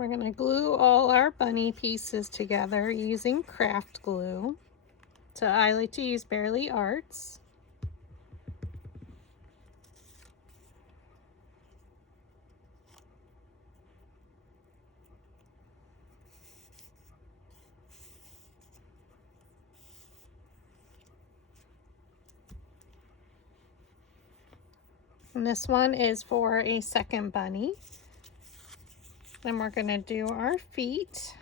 We're going to glue all our bunny pieces together using craft glue. So I like to use Barely Arts. And this one is for a second bunny. Then we're going to do our feet.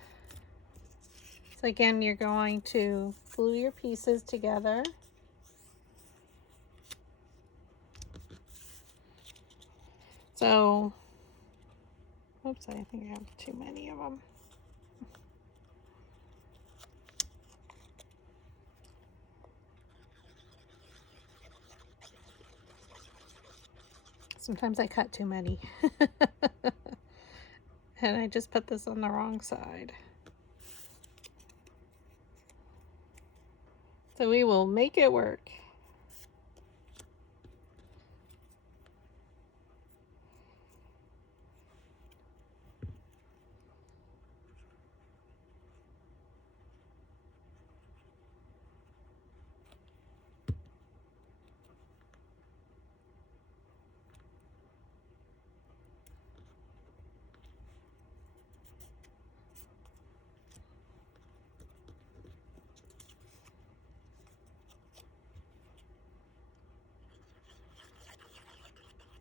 So again, you're going to glue your pieces together. So, oops, I think I have too many of them. Sometimes I cut too many. And I just put this on the wrong side. So we will make it work.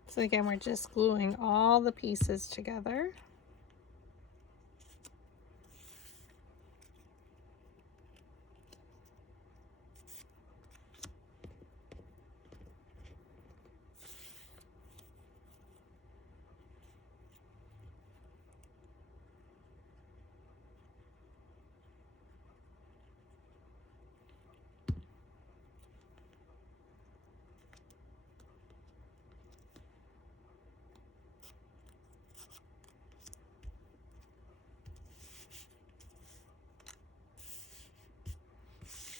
So again, we're just gluing all the pieces together.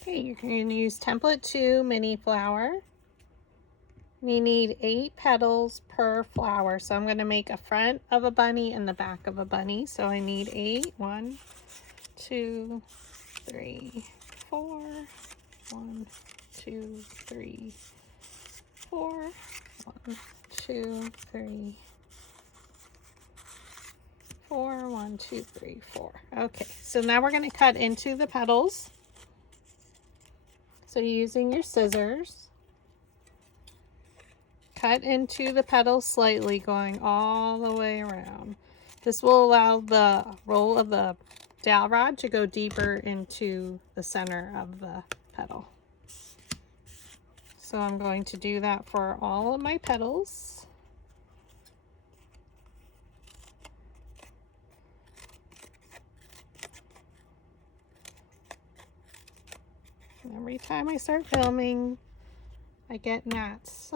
Okay, you're going to use template 2 mini flower. You need 8 petals per flower. So I'm going to make a front of a bunny and the back of a bunny. So I need 8. 1, 2, 3, 4. 1, 2, 3, 4. 1, 2, 3, 4. 1, 2, 3, 4. Okay, so now we're going to cut into the petals. So using your scissors, cut into the petals slightly, going all the way around. This will allow the roll of the dowel rod to go deeper into the center of the petal. So I'm going to do that for all of my petals. Every time I start filming, I get gnats.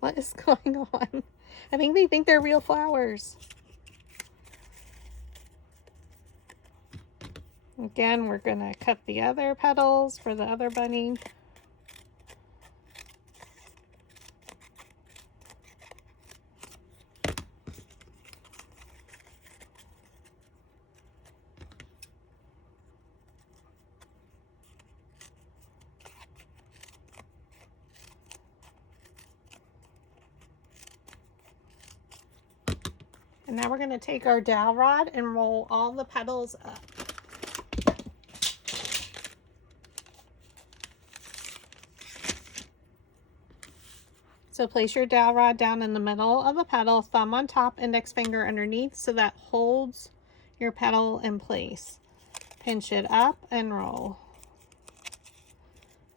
What is going on? I think they think they're real flowers. Again, we're going to cut the other petals for the other bunny. And now we're going to take our dowel rod and roll all the petals up. So place your dowel rod down in the middle of the petal, thumb on top, index finger underneath, so that holds your petal in place. Pinch it up and roll.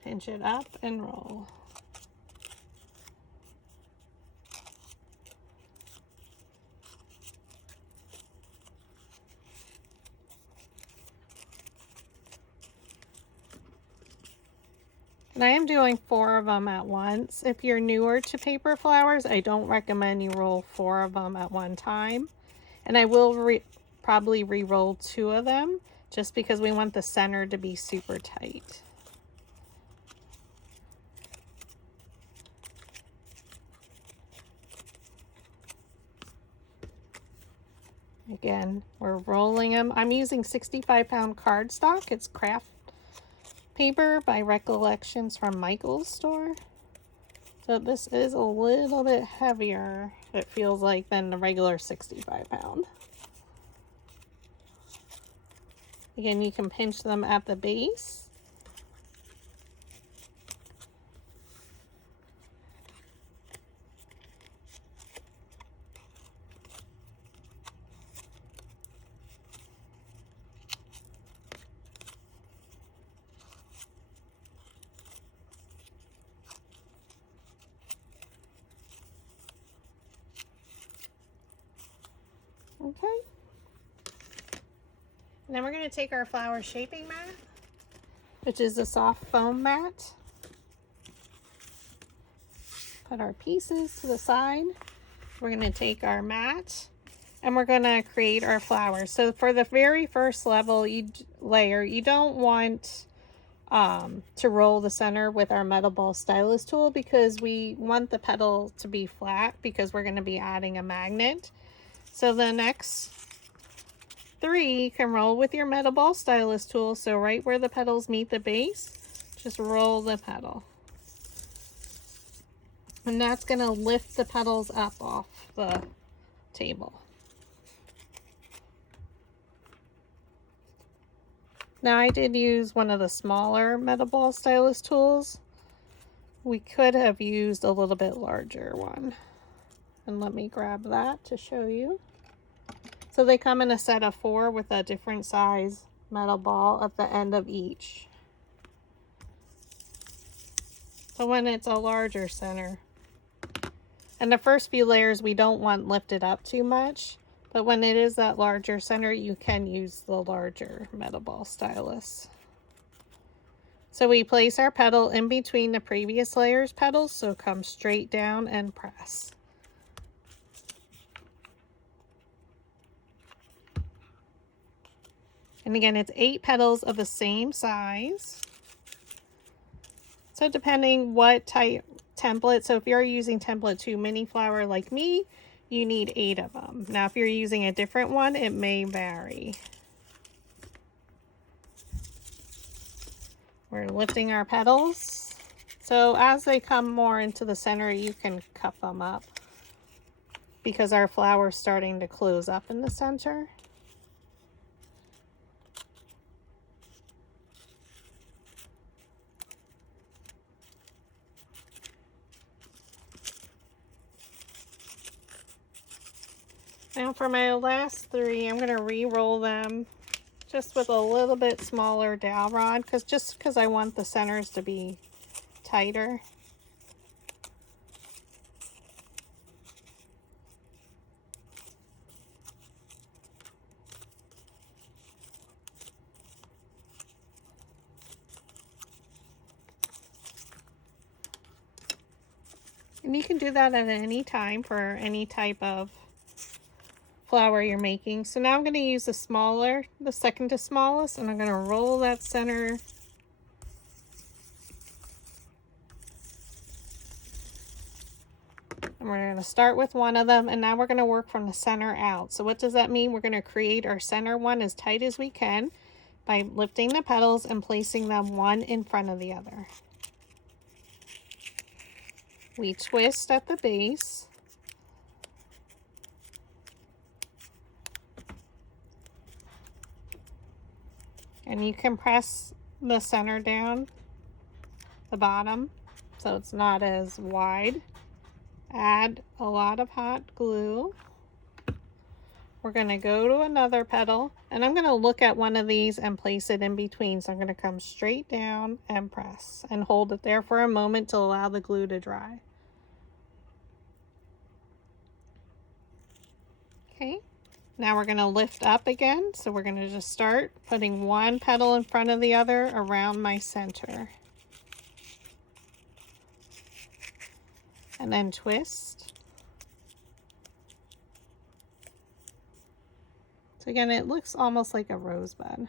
Pinch it up and roll. And I am doing 4 of them at once. If you're newer to paper flowers, I don't recommend you roll 4 of them at one time. And I will probably re-roll 2 of them just because we want the center to be super tight. Again, we're rolling them. I'm using 65-pound cardstock. It's craft paper by Recollections from Michael's store. So this is a little bit heavier, it feels like, than the regular 65-pound. Again, you can pinch them at the base. Okay. And then we're going to take our flower shaping mat, which is a soft foam mat. Put our pieces to the side. We're going to take our mat and we're going to create our flowers. So for the very first layer, you don't want to roll the center with our metal ball stylus tool, because we want the petal to be flat, because we're going to be adding a magnet. So the next 3 you can roll with your metal ball stylus tool. So right where the petals meet the base, just roll the petal. And that's going to lift the petals up off the table. Now I did use one of the smaller metal ball stylus tools. We could have used a little bit larger one. And let me grab that to show you. So they come in a set of 4 with a different size metal ball at the end of each. So when it's a larger center, and the first few layers we don't want lifted up too much, but when it is that larger center, you can use the larger metal ball stylus. So we place our petal in between the previous layer's petals, so come straight down and press. And again, it's 8 petals of the same size. So depending what type template, so if you're using template 2 mini flower like me, you need 8 of them. Now if you're using a different one, it may vary. We're lifting our petals. So as they come more into the center, you can cup them up, because our flower's starting to close up in the center. Now for my last 3, I'm going to re-roll them just with a little bit smaller dowel rod, because I want the centers to be tighter. And you can do that at any time for any type of flower you're making. So now I'm going to use the second to smallest, and I'm going to roll that center. And we're going to start with one of them, and now we're going to work from the center out. So what does that mean? We're going to create our center one as tight as we can by lifting the petals and placing them one in front of the other. We twist at the base. And you can press the center down the bottom so it's not as wide. Add a lot of hot glue. We're going to go to another petal, and I'm going to look at one of these and place it in between. So I'm going to come straight down and press and hold it there for a moment to allow the glue to dry. Okay. Now we're going to lift up again, so we're going to just start putting one petal in front of the other around my center. And then twist. So again, it looks almost like a rosebud.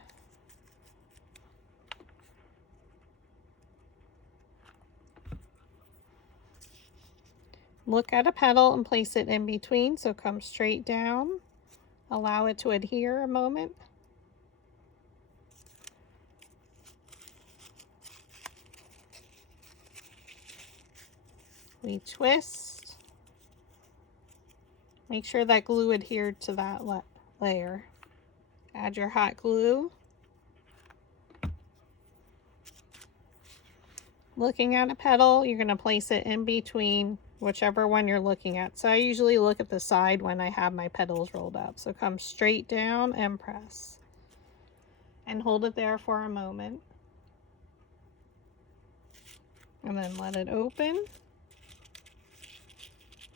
Look at a petal and place it in between, so come straight down Allow it to adhere a moment. We twist. Make sure that glue adhered to that layer. Add your hot glue. Looking at a petal, you're going to place it in between whichever one you're looking at. So I usually look at the side when I have my petals rolled up. So come straight down and press. And hold it there for a moment. And then let it open.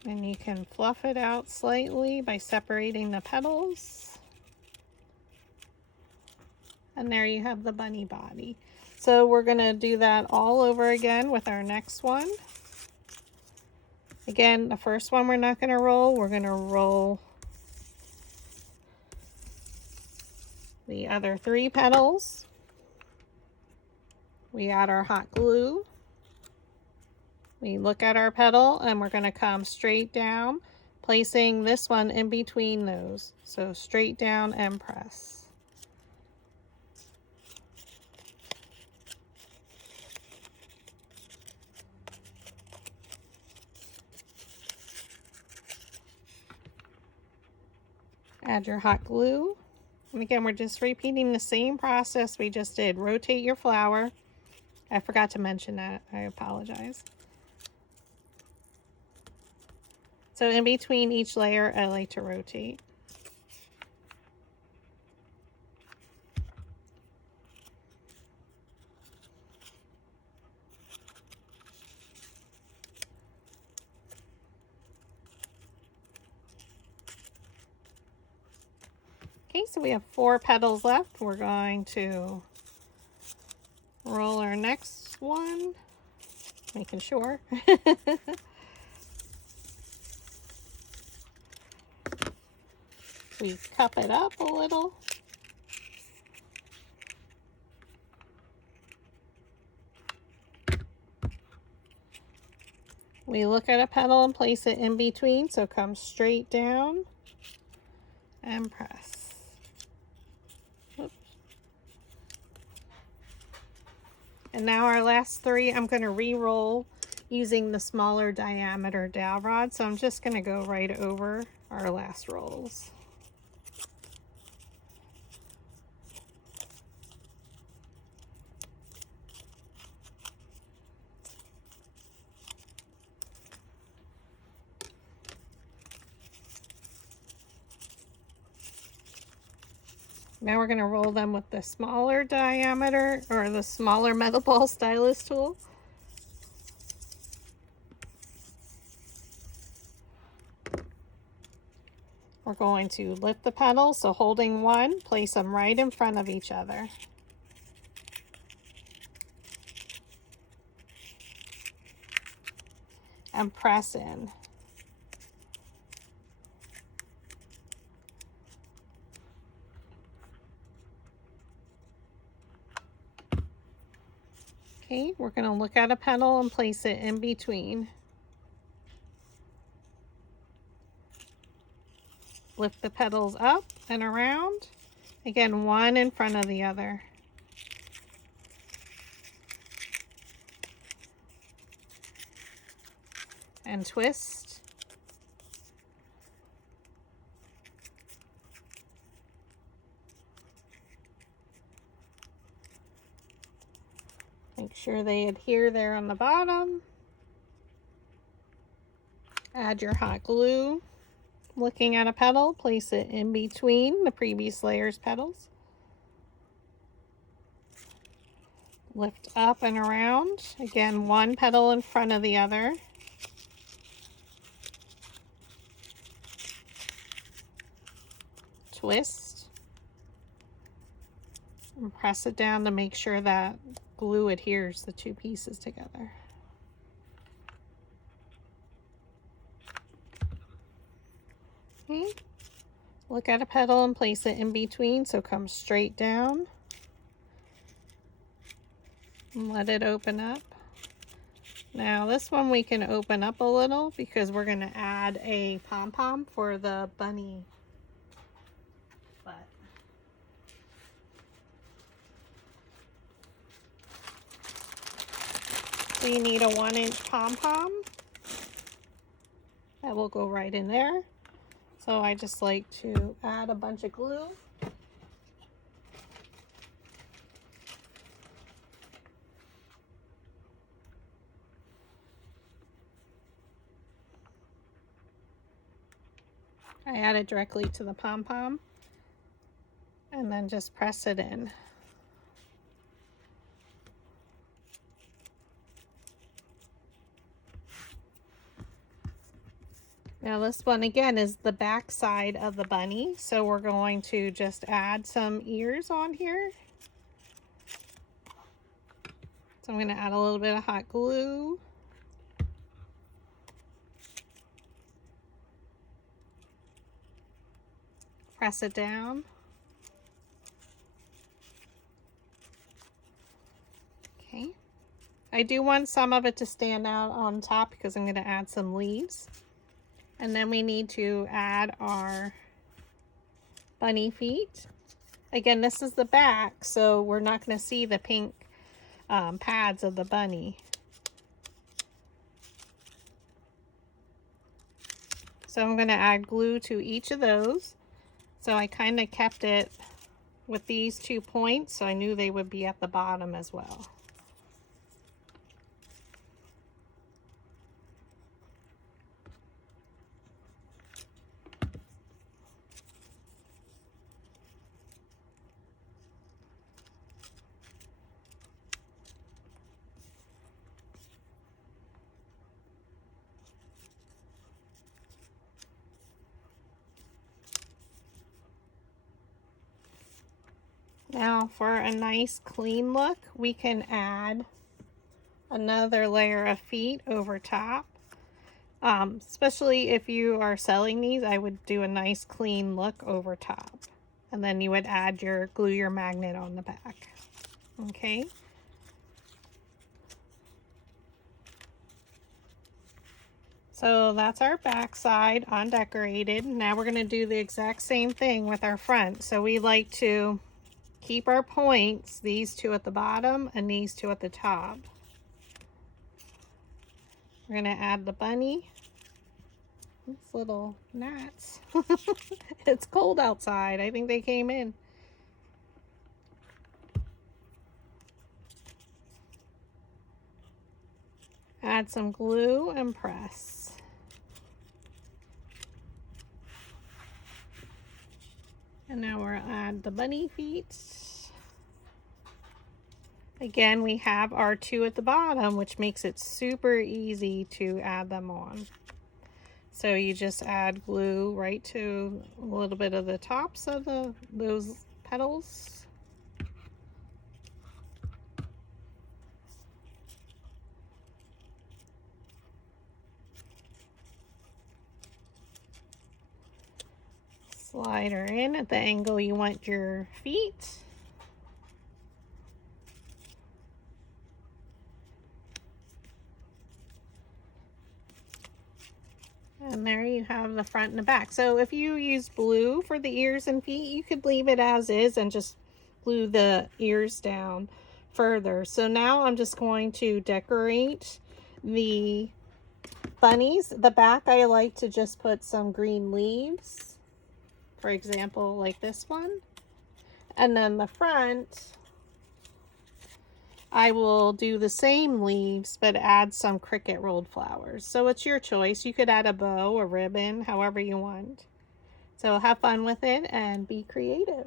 And you can fluff it out slightly by separating the petals. And there you have the bunny body. So we're going to do that all over again with our next one. Again, the first one we're not going to roll. We're going to roll the other 3 petals. We add our hot glue. We look at our petal and we're going to come straight down, placing this one in between those. So straight down and press. Add your hot glue. And again, we're just repeating the same process we just did. Rotate your flower. I forgot to mention that. I apologize. So in between each layer, I like to rotate. Okay, so we have 4 petals left. We're going to roll our next one, making sure. We cup it up a little. We look at a petal and place it in between, so come straight down and press. Oops. And now our last 3, I'm going to re-roll using the smaller diameter dowel rod, so I'm just going to go right over our last rolls. Now we're going to roll them with the smaller diameter or the smaller metal ball stylus tool. We're going to lift the petals, so holding one, place them right in front of each other. And press in. Okay, we're going to look at a petal and place it in between. Lift the petals up and around. Again, one in front of the other. And twist. Make sure they adhere there on the bottom. Add your hot glue. Looking at a petal, place it in between the previous layer's petals. Lift up and around. Again, one petal in front of the other. Twist. And press it down to make sure that glue adheres the 2 pieces together. Okay. Look at a petal and place it in between, so come straight down. And let it open up. Now this one we can open up a little because we're going to add a pom-pom for the bunny We need a 1-inch pom-pom. That will go right in there. So I just like to add a bunch of glue. I add it directly to the pom-pom and then just press it in. Now this one again is the back side of the bunny, so we're going to just add some ears on here. So I'm going to add a little bit of hot glue. Press it down. Okay. I do want some of it to stand out on top because I'm going to add some leaves. And then we need to add our bunny feet. Again, this is the back, so we're not going to see the pink pads of the bunny. So I'm going to add glue to each of those. So I kind of kept it with these 2 points, so I knew they would be at the bottom as well. Now for a nice clean look, we can add another layer of feet over top. Especially if you are selling these, I would do a nice clean look over top. And then you would add glue your magnet on the back. Okay. So that's our back side undecorated. Now we're going to do the exact same thing with our front. So we like to keep our points, these 2 at the bottom and these 2 at the top. We're going to add the bunny. These little gnats. It's cold outside. I think they came in. Add some glue and press. And now we'll add the bunny feet. Again, we have our 2 at the bottom, which makes it super easy to add them on. So you just add glue right to a little bit of the tops of those petals. Slide her in at the angle you want your feet. And there you have the front and the back. So if you use blue for the ears and feet, you could leave it as is and just glue the ears down further. So now I'm just going to decorate the bunnies. The back, I like to just put some green leaves, for example, like this one. And then the front, I will do the same leaves, but add some Cricut rolled flowers. So it's your choice. You could add a bow, a ribbon, however you want. So have fun with it and be creative.